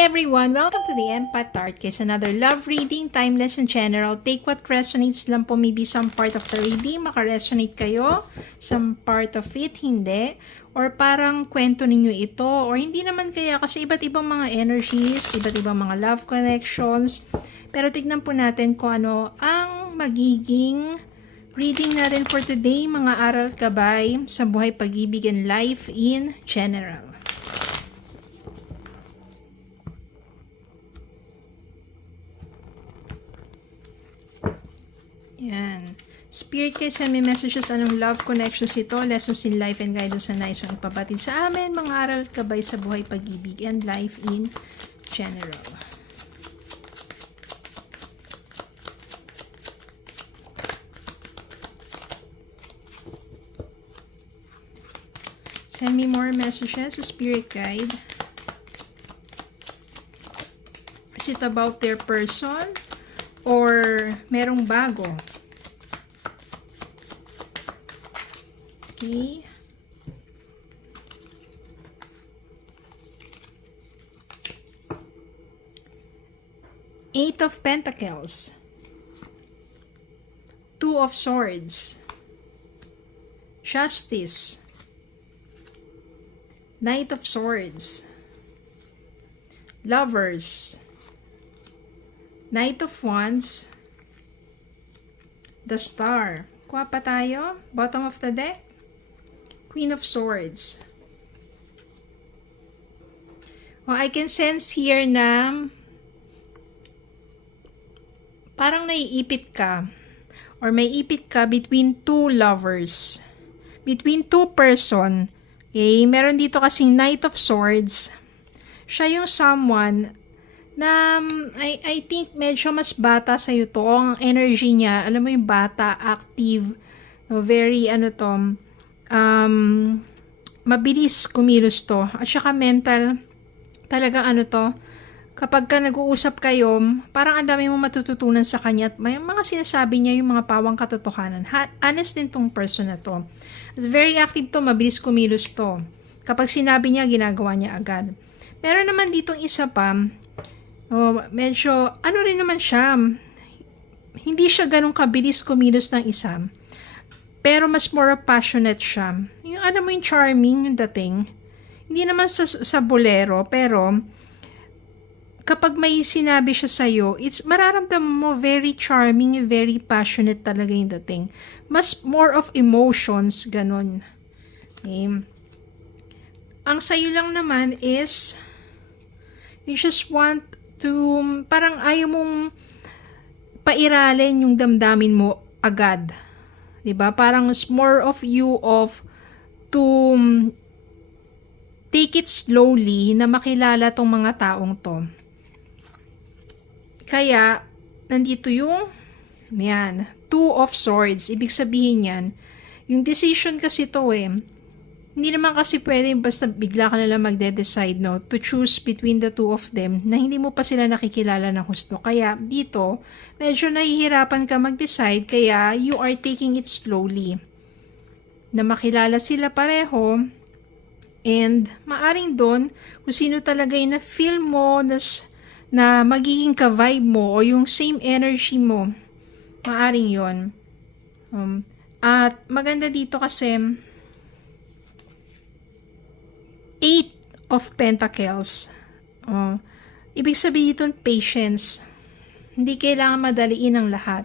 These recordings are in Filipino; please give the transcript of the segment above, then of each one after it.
everyone! Welcome to the Empath Tarot Case. Another love reading, timeless and general. Take what resonates lang po. Maybe some part of the reading makaresonate kayo. Some part of it, hindi. Or parang kwento ninyo ito. Or hindi naman kaya kasi iba't ibang mga energies, iba't ibang mga love connections. Pero tignan po natin kung ano ang magiging reading natin for today, mga aral gabay sa buhay, pag-ibig, and life in general. Yan. Spirit guys, send me messages, anong love connections ito, lessons in life and guidance na nais mong ipabatid sa amin, mga aral gabay sa buhay, pag-ibig, and life in general. Send me more messages, spirit guide. Is it about their person? Or merong bago? Okay. Eight of Pentacles. Two of Swords. Justice. Knight of Swords. Lovers. Knight of Wands. The Star. Kuha pa tayo. Bottom of the deck. Queen of Swords. Well, I can sense here na parang naiipit ka. Or may ipit ka between two lovers. Between two person. Okay? Meron dito kasing Knight of Swords. Siya yung someone na I think medyo mas bata sa'yo to. Ang energy niya, alam mo yung bata, active, very mabilis kumilos to. At saka mental, talagang kapag ka nag-uusap kayo, parang ang dami mo matututunan sa kanya at may mga sinasabi niya yung mga pawang katotohanan. Honest din tong person na to. It's very active to, mabilis kumilos to. Kapag sinabi niya, ginagawa niya agad. Meron naman ditong isa pa, medyo, rin naman siya, hindi siya ganun kabilis kumilos ng isa. Pero mas more passionate siya. Yung mo yung charming, yung dating. Hindi naman sa bolero, pero kapag may sinabi siya sa'yo, mararamdaman mo very charming, very passionate talaga yung dating. Mas more of emotions, ganun. Okay. Ang sa'yo lang naman is, you just want to, parang ayaw mong pairalin yung damdamin mo agad. Diba? Parang it's more of you to take it slowly na makilala tong mga taong to. Kaya, nandito yung Two of Swords. Ibig sabihin yan, yung decision kasi to hindi naman kasi pwede basta bigla ka nalang magde-decide to choose between the two of them na hindi mo pa sila nakikilala ng husto. Kaya dito, medyo nahihirapan ka mag-decide kaya you are taking it slowly. Na makilala sila pareho and maaring doon kung sino talaga yung na-feel mo na magiging ka-vibe mo o yung same energy mo. Maaring yon. At maganda dito kasi Eight of Pentacles. Ibig sabihin dito patience. Hindi kailangan madaliin ang lahat.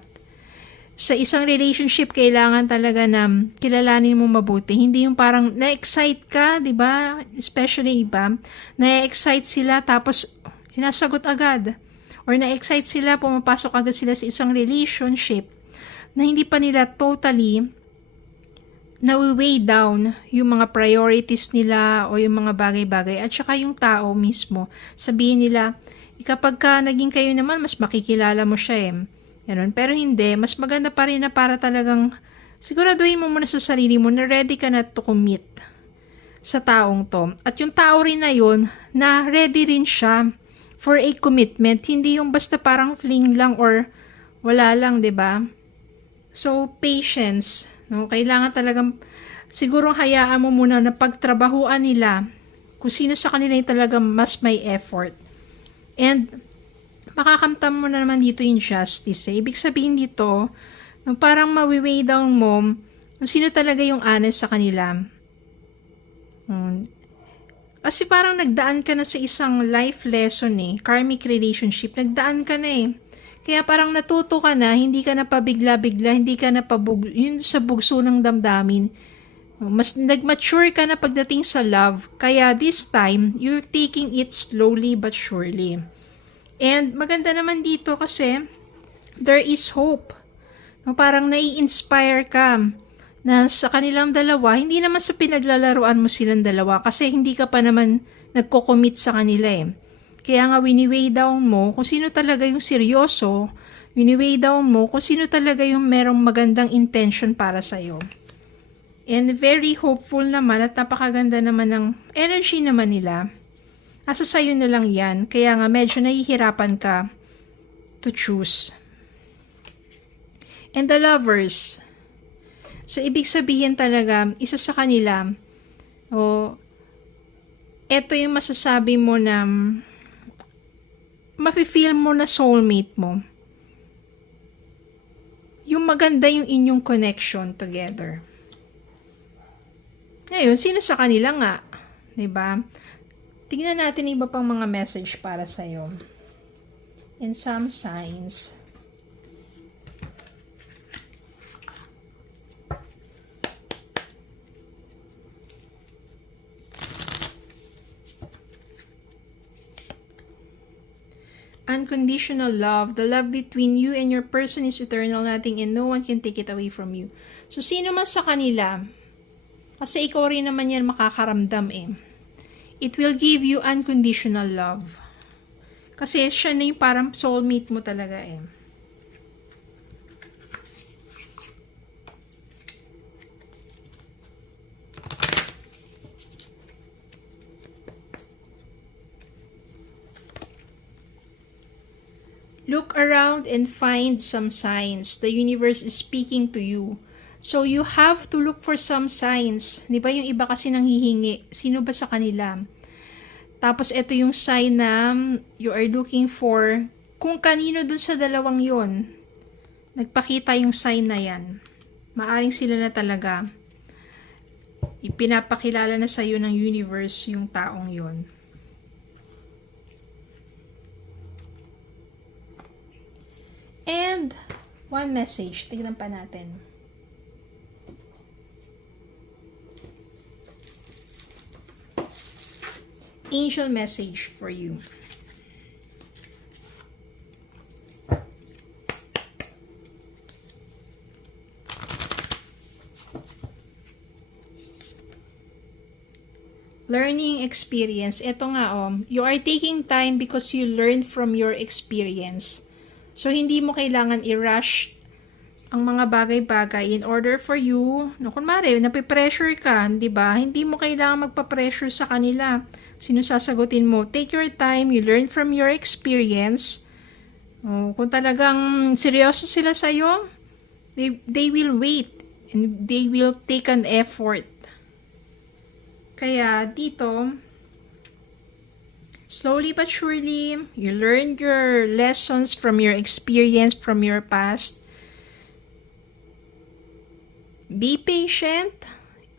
Sa isang relationship, kailangan talaga na kilalanin mo mabuti. Hindi yung parang na-excite ka, di ba? Especially iba, na-excite sila tapos sinasagot agad. Or na-excite sila, pumapasok agad sila sa isang relationship na hindi pa nila totally na-weigh down yung mga priorities nila o yung mga bagay-bagay at saka yung tao mismo. Sabihin nila, kapag ka naging kayo naman, mas makikilala mo siya Ganun. Pero hindi, mas maganda pa rin na para talagang siguraduhin mo muna sa sarili mo na ready ka na to commit sa taong to. At yung tao rin na yun, na ready rin siya for a commitment. Hindi yung basta parang fling lang or wala lang, 'di ba? So, patience. Kailangan talagang siguro hayaan mo muna na pagtrabahuan nila kung sino sa kanila yung talagang mas may effort. And makakamtam mo na naman dito yung justice. Ibig sabihin dito, no, parang mawi-weigh down mo kung sino talaga yung honest sa kanila. Kasi parang nagdaan ka na sa isang life lesson karmic relationship, nagdaan ka na Kaya parang natuto ka na, hindi ka na pabigla-bigla, hindi ka na yun sa bugso ng damdamin. Mas nag-mature ka na pagdating sa love, kaya this time, you're taking it slowly but surely. And maganda naman dito kasi there is hope. No, parang nai-inspire ka na sa kanilang dalawa, hindi naman sa pinaglalaruan mo silang dalawa kasi hindi ka pa naman nagko-commit sa kanila Kaya nga wini-weigh down mo kung sino talaga yung seryoso, wini-weigh down mo kung sino talaga yung merong magandang intention para sa'yo. And very hopeful naman at napakaganda naman ng energy naman nila. Asa sa'yo na lang yan. Kaya nga medyo nahihirapan ka to choose. And the lovers. So, ibig sabihin talaga, isa sa kanila, eto yung masasabi mo na mafe-feel mo na soulmate mo. Yung maganda yung inyong connection together. Ngayon, sino sa kanila nga? Diba? Tingnan natin iba pang mga message para sa'yo. And some signs. Unconditional love. The love between you and your person is eternal, nothing and no one can take it away from you. So, sino man sa kanila, kasi ikaw rin naman yan makakaramdam it will give you unconditional love. Kasi siya na yung parang soulmate mo talaga Look around and find some signs. The universe is speaking to you. So, you have to look for some signs. Di ba yung iba kasi nanghihingi? Sino ba sa kanila? Tapos, ito yung sign na you are looking for kung kanino dun sa dalawang yon. Nagpakita yung sign na yan. Maaring sila na talaga. Ipinapakilala na sa'yo ng universe yung taong yon. And, one message. Tignan pa natin. Angel message for you. Learning experience. Ito nga you are taking time because you learn from your experience. So, hindi mo kailangan i-rush ang mga bagay-bagay in order for you, kunwari, napipressure ka, di ba? Hindi mo kailangan magpa-pressure sa kanila. Sino sasagutin mo? Take your time, you learn from your experience. Kung talagang seryoso sila sa'yo, they will wait and they will take an effort. Kaya dito, slowly but surely, you learn your lessons from your experience, from your past. Be patient,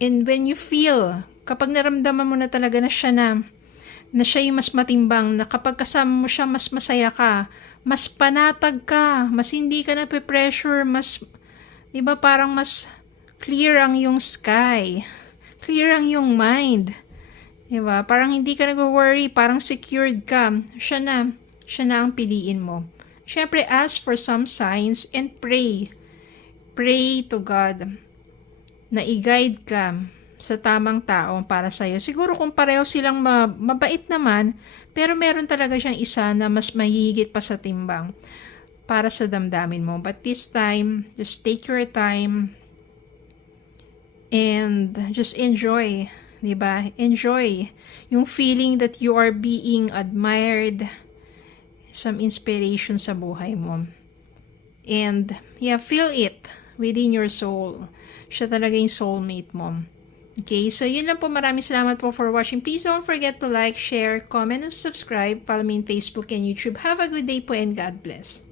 and when you feel, kapag naramdaman mo na talaga na siya yung mas matimbang, na kapag kasama mo siya, mas masaya ka, mas panatag ka, mas hindi ka na pressure, mas, di ba parang mas clear ang yung sky, clear ang yung mind, di ba? Parang hindi ka nag-worry, parang secured ka, siya na ang piliin mo. Syempre, ask for some signs and pray to God na i-guide ka sa tamang tao para sa'yo. Siguro kung pareho silang mabait naman, pero meron talaga siyang isa na mas mahihigit pa sa timbang para sa damdamin mo. But this time, just take your time and just enjoy, diba? Enjoy yung feeling that you are being admired, some inspiration sa buhay mo. And, feel it within your soul. Siya talaga yung soulmate mo. Okay, so yun lang po. Maraming salamat po for watching. Please don't forget to like, share, comment, and subscribe. Follow me on Facebook and YouTube. Have a good day po and God bless.